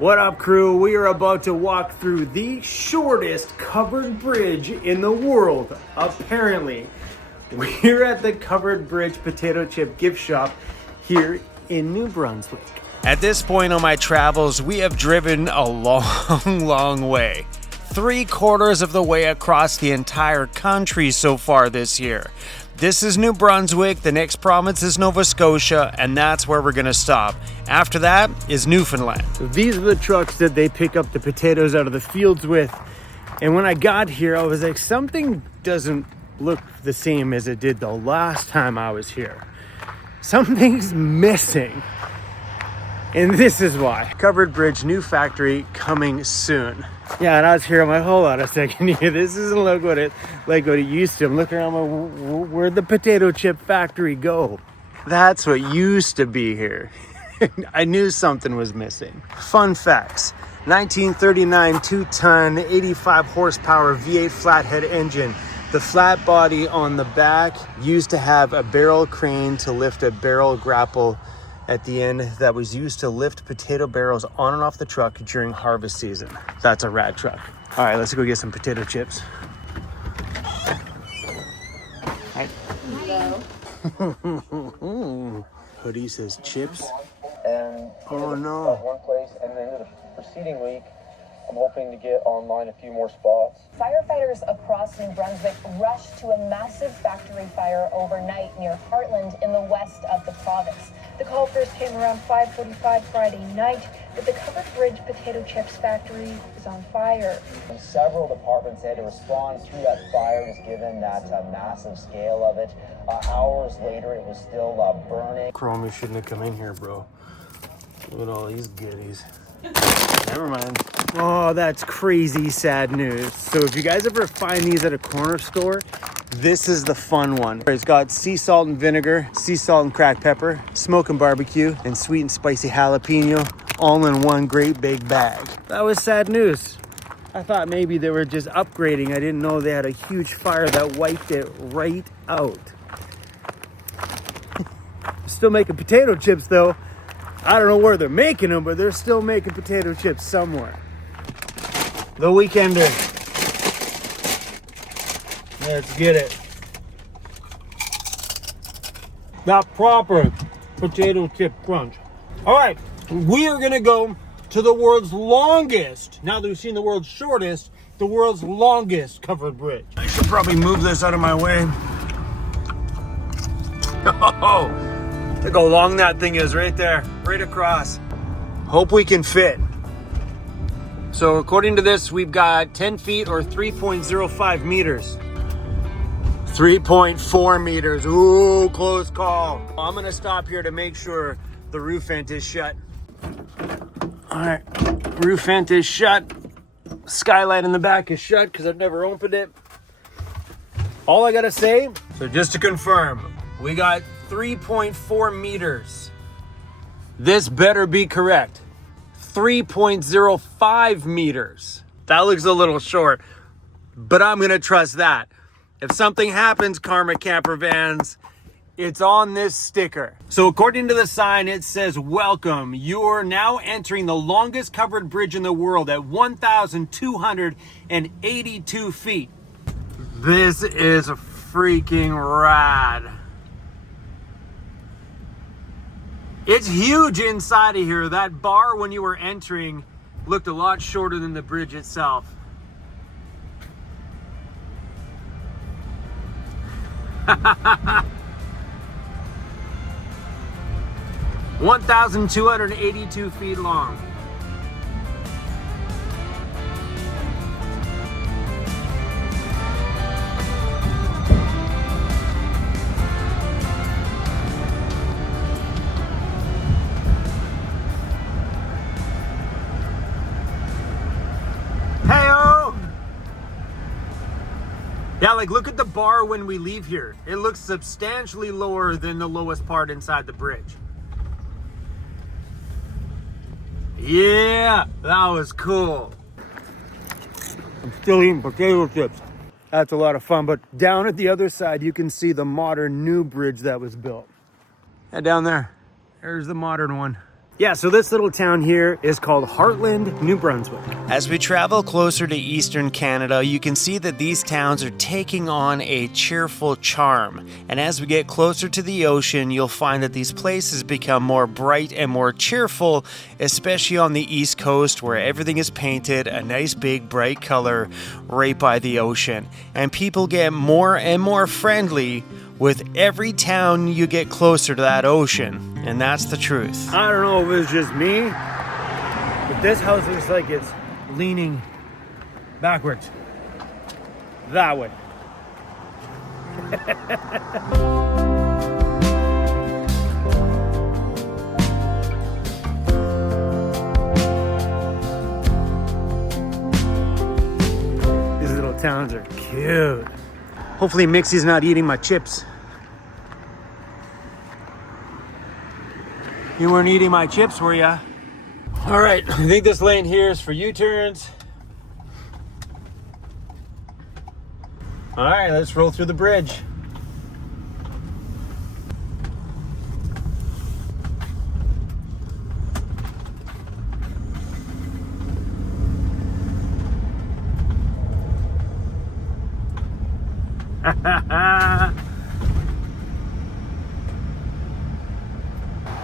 What up, crew? We are about to walk through the shortest covered bridge in the world, apparently. We're at the Covered Bridge Potato Chip Gift Shop here in New Brunswick. At this point on my travels, we have driven a long way. 3/4 of the way across the entire country so far this year. This is New Brunswick, the next province is Nova Scotia, and that's where we're gonna stop. After that is Newfoundland. So these are the trucks that they pick up the potatoes out of the fields with. And when I got here, I was like, something doesn't look the same as it did the last time I was here. Something's missing. And this is why. Covered Bridge, new factory coming soon. Yeah, and I was here, I'm like, hold on a second here. This doesn't look like what it used to. I'm looking around, I'm like, where'd the potato chip factory go? That's what used to be here. I knew something was missing. Fun facts. 1939 2-ton, 85 horsepower V8 flathead engine. The flat body on the back used to have a barrel crane to lift a barrel grapple at the end that was used to lift potato barrels on and off the truck during harvest season. That's a rad truck. All right, let's go get some potato chips. Hi. Hello. Hoodie says chips. And oh no. One place, and then the preceding week, I'm hoping to get online a few more spots. Firefighters across New Brunswick rushed to a massive factory fire overnight near Hartland in the west of the province. The call first came around 5:45 Friday night, but the Covered Bridge Potato Chips factory is on fire. And several departments had to respond to that fire, just given that massive scale of it. Hours later, it was still burning. Chrome, you shouldn't have come in here, bro. Look at all these goodies. Never mind. Oh, that's crazy sad news. So if you guys ever find these at a corner store, this is the fun one. It's got sea salt and vinegar, sea salt and cracked pepper, smoke and barbecue, and sweet and spicy jalapeno, all in one great big bag. That was sad news. I thought maybe they were just upgrading. I didn't know they had a huge fire that wiped it right out. Still making potato chips though. I don't know where they're making them, but they're still making potato chips somewhere. The Weekender. Let's get it. That proper potato chip crunch. All right, we are gonna go to the world's longest, now that we've seen the world's shortest, the world's longest covered bridge. I should probably move this out of my way. Oh, look how long that thing is right there, right across. Hope we can fit. So according to this, we've got 10 feet or 3.05 meters. 3.4 meters, ooh, close call. I'm gonna stop here to make sure the roof vent is shut. All right, roof vent is shut. Skylight in the back is shut because I've never opened it. All I gotta say, so just to confirm, we got 3.4 meters. This better be correct. 3.05 meters. That looks a little short, but I'm gonna trust that. If something happens, Karma Camper Vans, it's on this sticker. So according to the sign, it says, welcome. You're now entering the longest covered bridge in the world at 1,282 feet. This is freaking rad. It's huge inside of here. That bar when you were entering looked a lot shorter than the bridge itself. 1,282 feet long. Yeah, like look at the bar when we leave here. It looks substantially lower than the lowest part inside the bridge. Yeah, that was cool. I'm still eating potato chips. That's a lot of fun, but down at the other side, you can see the modern new bridge that was built. And down there, there's the modern one. Yeah, so this little town here is called Hartland, New Brunswick. As we travel closer to eastern Canada, you can see that these towns are taking on a cheerful charm. And as we get closer to the ocean, you'll find that these places become more bright and more cheerful, especially on the east coast where everything is painted a nice big bright color right by the ocean. And people get more and more friendly with every town you get closer to that ocean. And that's the truth. I don't know if it was just me, but this house looks like it's leaning backwards. That way. These little towns are cute. Hopefully Mixie's not eating my chips. You weren't eating my chips, were ya? All right, I think this lane here is for U-turns. All right, let's roll through the bridge.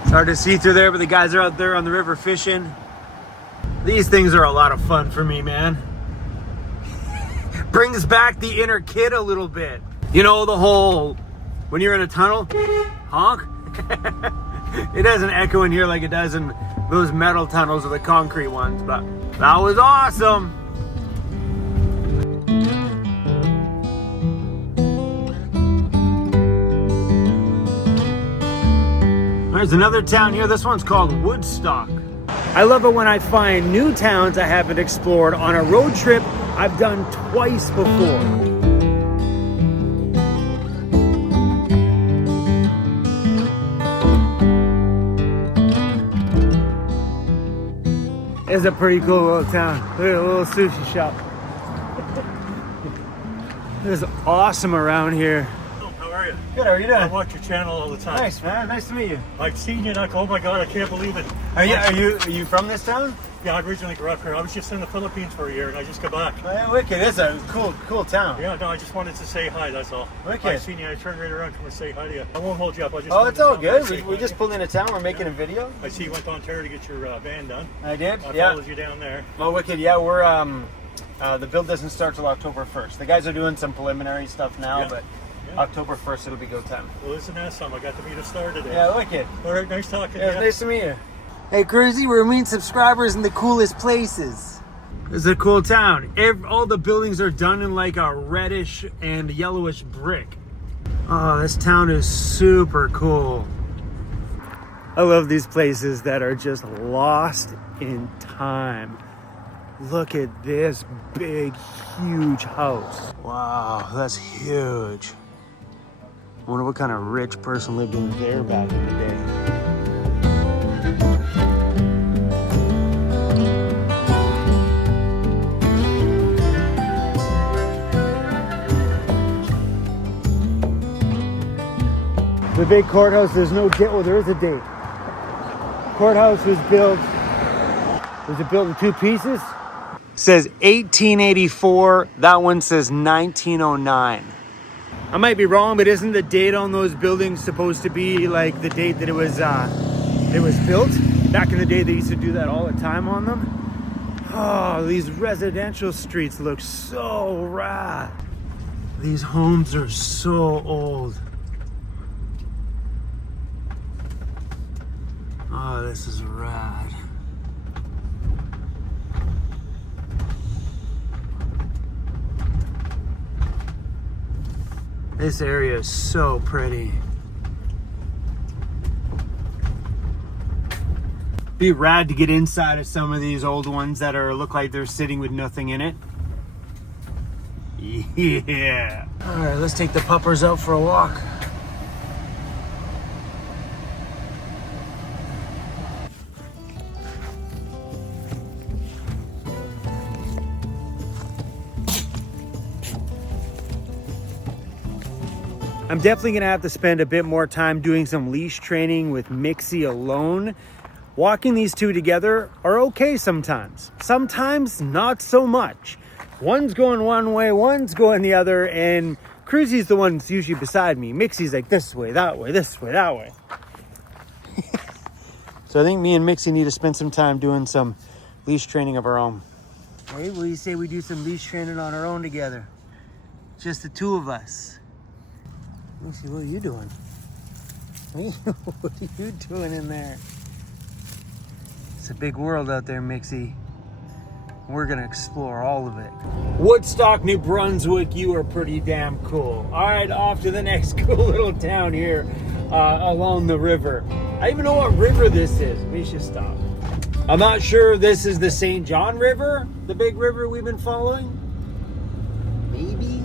It's hard to see through there, but the guys are out there on the river fishing. These things are a lot of fun for me, man. Brings back the inner kid a little bit. You know, the whole, when you're in a tunnel, honk? It doesn't echo in here like it does in those metal tunnels or the concrete ones, but that was awesome. There's another town here. This one's called Woodstock. I love it when I find new towns I haven't explored on a road trip I've done twice before. It's a pretty cool little town. Look at a little sushi shop. It's awesome around here. How are you? Good, how are you doing? I watch your channel all the time. Nice, man. Nice to meet you. I've seen you and I go, oh my God, I can't believe it. Are you from this town? Yeah, I originally grew up here. I was just in the Philippines for a year and I just got back. Oh, yeah, wicked. It's a cool town. Yeah, no, I just wanted to say hi, that's all. Wicked. I've seen you, I turned right around to say hi to you. I won't hold you up. I just Oh, wanted it's to all come and good. say We hi just to pulled in a town. We're making a video. you. I see you went to Ontario to get your van done. I did. I Yeah. followed you down there. Oh, wicked. Yeah, we're the build doesn't start till October 1st. The guys are doing some preliminary stuff now, Yeah. but Yeah. October 1st it'll be go time. Well, isn't that something? I got to meet a star today. Yeah, wicked. All right, nice talking Yeah, to you. nice to meet you. Hey, Cruzy, we're meeting subscribers in the coolest places. It's a cool town. All the buildings are done in like a reddish and yellowish brick. Oh, this town is super cool. I love these places that are just lost in time. Look at this big, huge house. Wow, that's huge. I wonder what kind of rich person lived in there back in the day. The big courthouse, there's no date. Well, there is a date. Courthouse was built in two pieces? Says 1884. That one says 1909. I might be wrong, but isn't the date on those buildings supposed to be like the date that it was built? Back in the day, they used to do that all the time on them. Oh, these residential streets look so rad. These homes are so old. Oh, this is rad. This area is so pretty. Be rad to get inside of some of these old ones that look like they're sitting with nothing in it. Yeah. All right, let's take the puppers out for a walk. I'm definitely gonna have to spend a bit more time doing some leash training with Mixie alone. walking these two together are okay sometimes. Sometimes not so much. One's going one way, one's going the other, and Cruzy's the one that's usually beside me. Mixie's like this way, that way, this way, that way. So I think me and Mixie need to spend some time doing some leash training of our own. Hey, what do you say we do some leash training on our own together? Just the two of us. Mixie, what are you doing? What are you doing in there? It's a big world out there, Mixie. We're gonna explore all of it. Woodstock, New Brunswick, you are pretty damn cool. All right, off to the next cool little town here along the river. I don't even know what river this is. We should stop. I'm not sure if this is the St. John River, the big river we've been following. Maybe.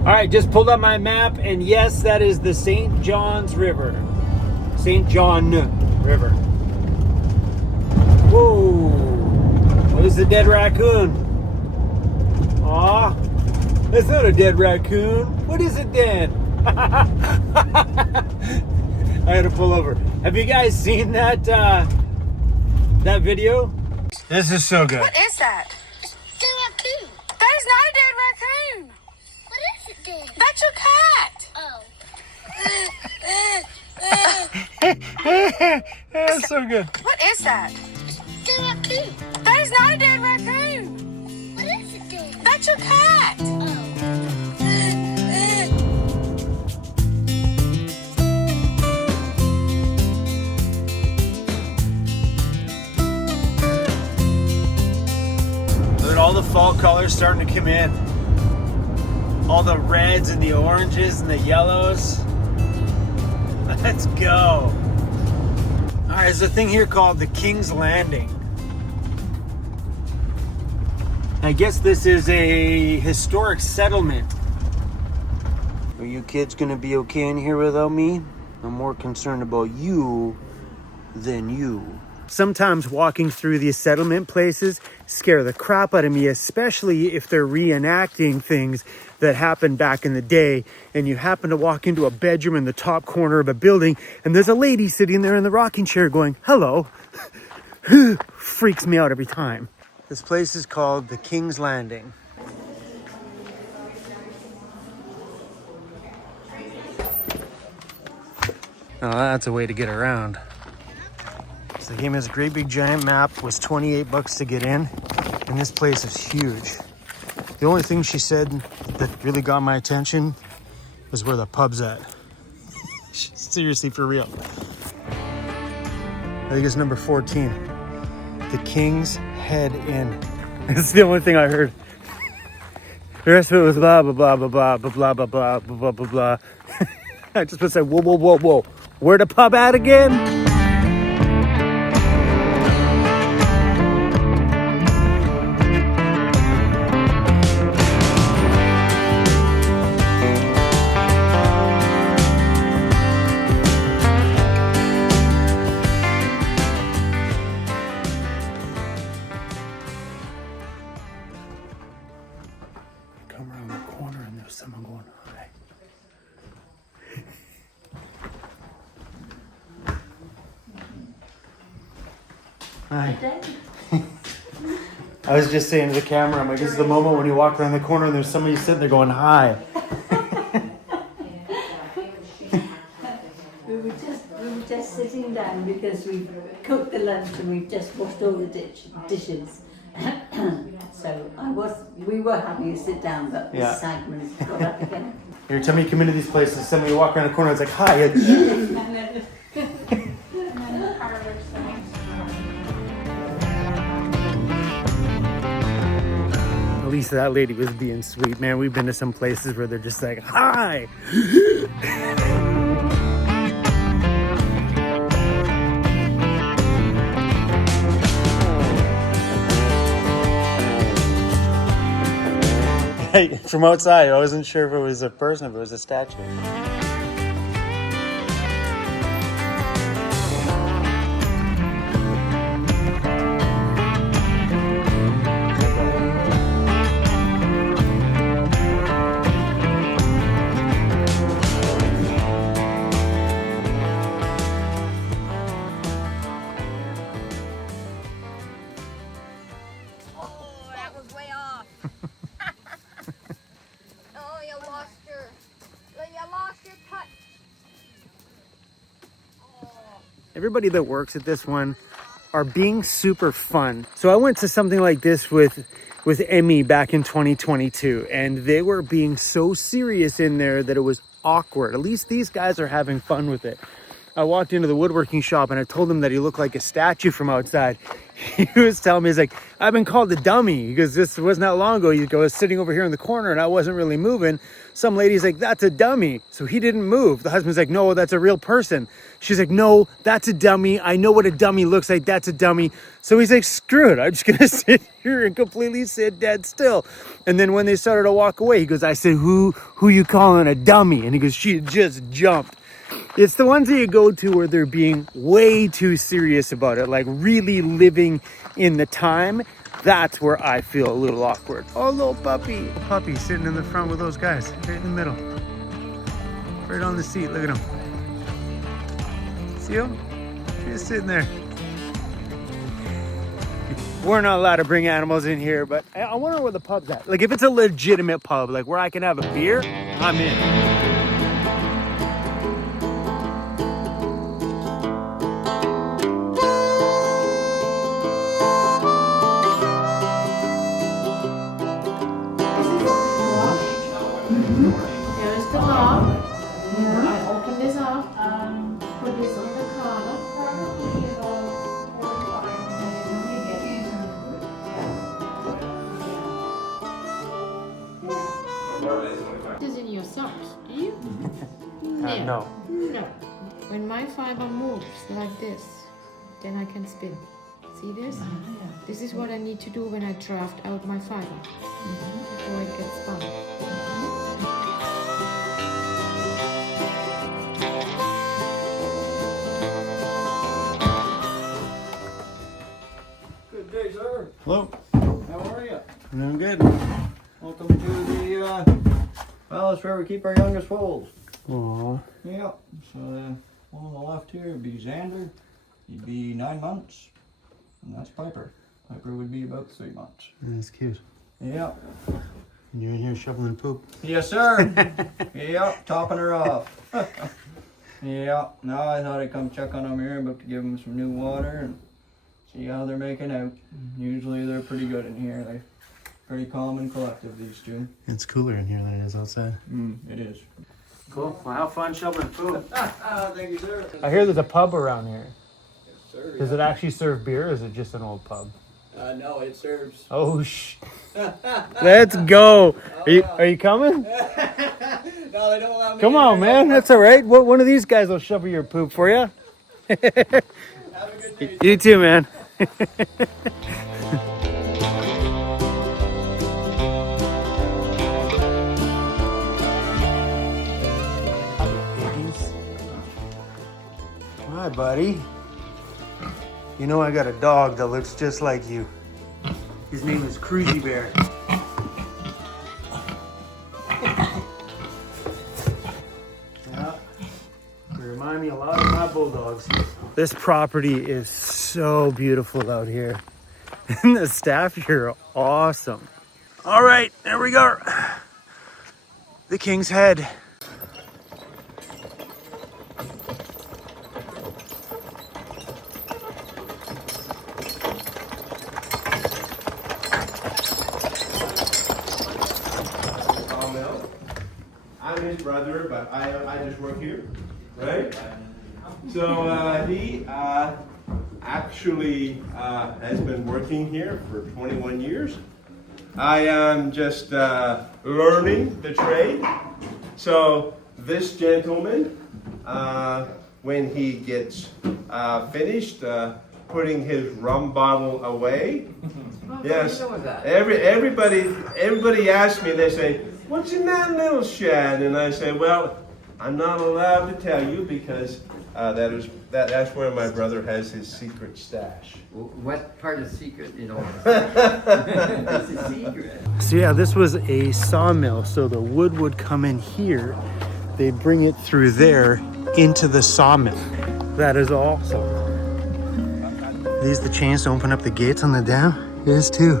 All right, just pulled up my map, and yes, that is the St. John's River. St. John River. Whoa. Where's the dead raccoon? Aw, that's not a dead raccoon. What is it then? I had to pull over. Have you guys seen that that video? This is so good. What is that? It's a raccoon. That is not a dead raccoon. What is it then? That's your cat. Oh. That's so good. What is that? It's a raccoon. That is not a dead raccoon. What is it then? That's your cat. Oh. Look at all the fall colors starting to come in. All the reds and the oranges and the yellows. Let's go. All right, there's a thing here called the King's Landing. I guess this is a historic settlement. Are you kids gonna be okay in here without me? I'm more concerned about you than you. Sometimes walking through these settlement places scare the crap out of me, especially if they're reenacting things that happened back in the day, and you happen to walk into a bedroom in the top corner of a building and there's a lady sitting there in the rocking chair going, hello. Freaks me out every time. This place is called the King's Landing. Oh, that's a way to get around. So they gave me this great big giant map. It was 28 bucks to get in, and this place is huge. The only thing she said that really got my attention was where the pub's at. Seriously, for real. I think it's number 14. The King's Head Inn. That's the only thing I heard. The rest of it was blah, blah, blah, blah, blah, blah, blah, blah, blah, blah, blah, blah. I just would say, whoa, whoa, whoa, whoa. Where the pub at again? Come around the corner and there's someone going, hi. Hi. I was just saying to the camera, I'm like, this is the moment when you walk around the corner and there's somebody sitting there going, hi. We were just sitting down because we've cooked the lunch and we've just washed all the dishes. So we were having a sit down, but Yeah. this segment got up again. Every time you come into these places, somebody walk around the corner, it's like, hi. At least that lady was being sweet, man. We've been to some places where they're just like, hi. Hey, from outside, I wasn't sure if it was a person, if it was a statue. Oh, you lost your touch. Everybody that works at this one are being super fun. So I went to something like this with Emmy back in 2022, and they were being so serious in there that it was awkward. At least these guys are having fun with it. I walked into the woodworking shop and I told him that he looked like a statue from outside. He was telling me, he's like, I've been called a dummy because this wasn't that long ago. I was sitting over here in the corner and I wasn't really moving. Some lady's like, that's a dummy. So he didn't move. The husband's like, no, that's a real person. She's like, no, that's a dummy. I know what a dummy looks like. That's a dummy. So he's like, screw it. I'm just going to sit here and completely sit dead still. And then when they started to walk away, he goes, I said, who you calling a dummy? And he goes, she just jumped. It's the ones that you go to where they're being way too serious about it, like really living in the time. That's where I feel a little awkward. Oh, little puppy. Puppy sitting in the front with those guys, right in the middle. Right on the seat, look at him. See him? He's sitting there. We're not allowed to bring animals in here, but I wonder where the pub's at. Like if it's a legitimate pub, like where I can have a beer, I'm in. Here's the lock. I open this up, put this on the corner. This is in your socks, do you? No. No. When my fiber moves like this, then I can spin. See this? This is what I need to do when I draft out my fiber before it gets spun. Good day, sir. Hello. How are you? I'm good. Welcome to the palace where we keep our youngest foals. Aw. Yeah. So one on the left here would be Xander. He'd be 9 months. And that's Piper. Piper would be about 3 months. That's cute. Yeah. And you're in here shoveling poop. Yes, sir. Yeah, topping her off. Yeah. Now I thought I'd come check on them here, about to give them some new water and see how they're making out. Usually they're pretty good in here. They're pretty calm and collective, these two. It's cooler in here than it is outside. It is. Cool. Well, have fun shoveling poop. Thank you, sir. I hear there's a pub around here. Sir, Does it actually serve beer or is it just an old pub? no, it serves. Oh, let's go. Are you coming? No, they don't allow me. Come on, man. That's all right. One of these guys will shovel your poop for you. Have a good day. You too, man. Hi, buddy. You know I got a dog that looks just like you. His name is Cruzy Bear. Yeah, you remind me a lot of my bulldogs. This property is so beautiful out here. And the staff here are awesome. All right, there we go. The King's Head. I'm his brother, but I just work here, right? So he actually has been working here for 21 years. I am just learning the trade. So this gentleman, when he gets finished putting his rum bottle away, yes, everybody asks me, they say, what's in that little shed? And I say, well, I'm not allowed to tell you because that's where my brother has his secret stash. What part is secret? You know, it's a secret. So yeah, this was a sawmill. So the wood would come in here. They bring it through there into the sawmill. That is awesome. These the chains to open up the gates on the dam? It is too.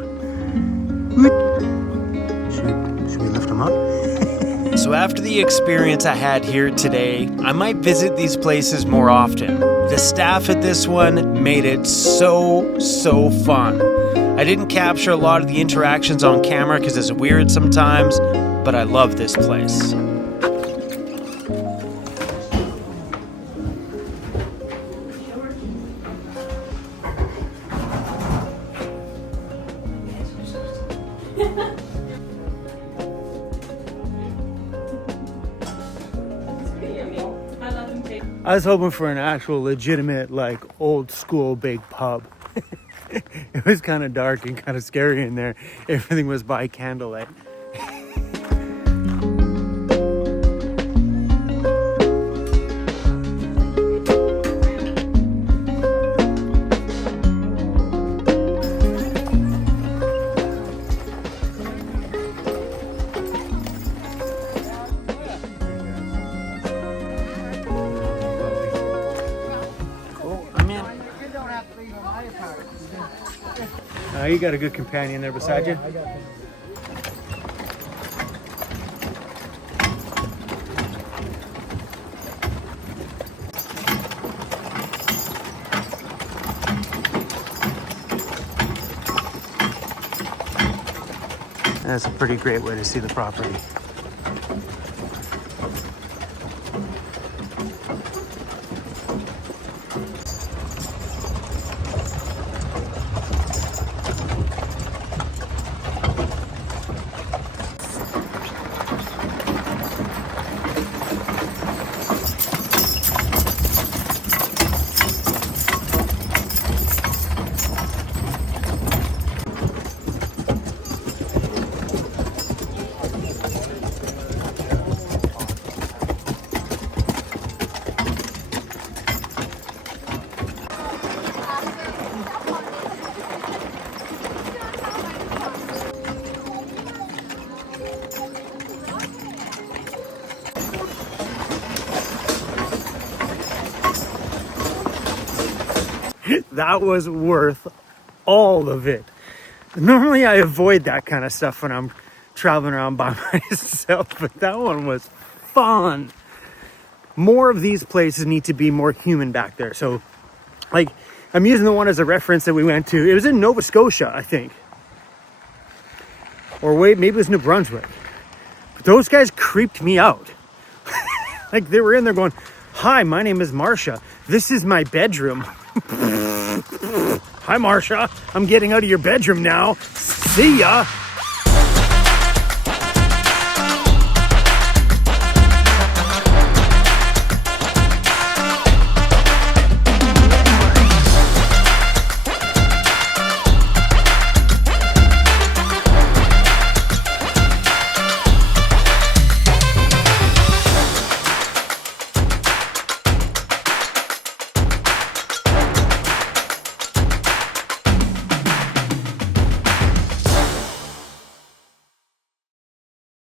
Woot. So after the experience I had here today, I might visit these places more often. The staff at this one made it so fun. I didn't capture a lot of the interactions on camera because it's weird sometimes, but I love this place. I was hoping for an actual legitimate, like, old school big pub. It was kind of dark and kind of scary in there. Everything was by candlelight. You got a good companion there beside you. That's a pretty great way to see the property. That was worth all of it. Normally I avoid that kind of stuff when I'm traveling around by myself, but that one was fun. More of these places need to be more human back there. So, like, I'm using the one as a reference that we went to. It was in Nova Scotia, I think. Or wait, maybe it was New Brunswick. But those guys creeped me out. Like, they were in there going, "Hi, my name is Marcia. This is my bedroom." Hi, Marcia. I'm getting out of your bedroom now. See ya.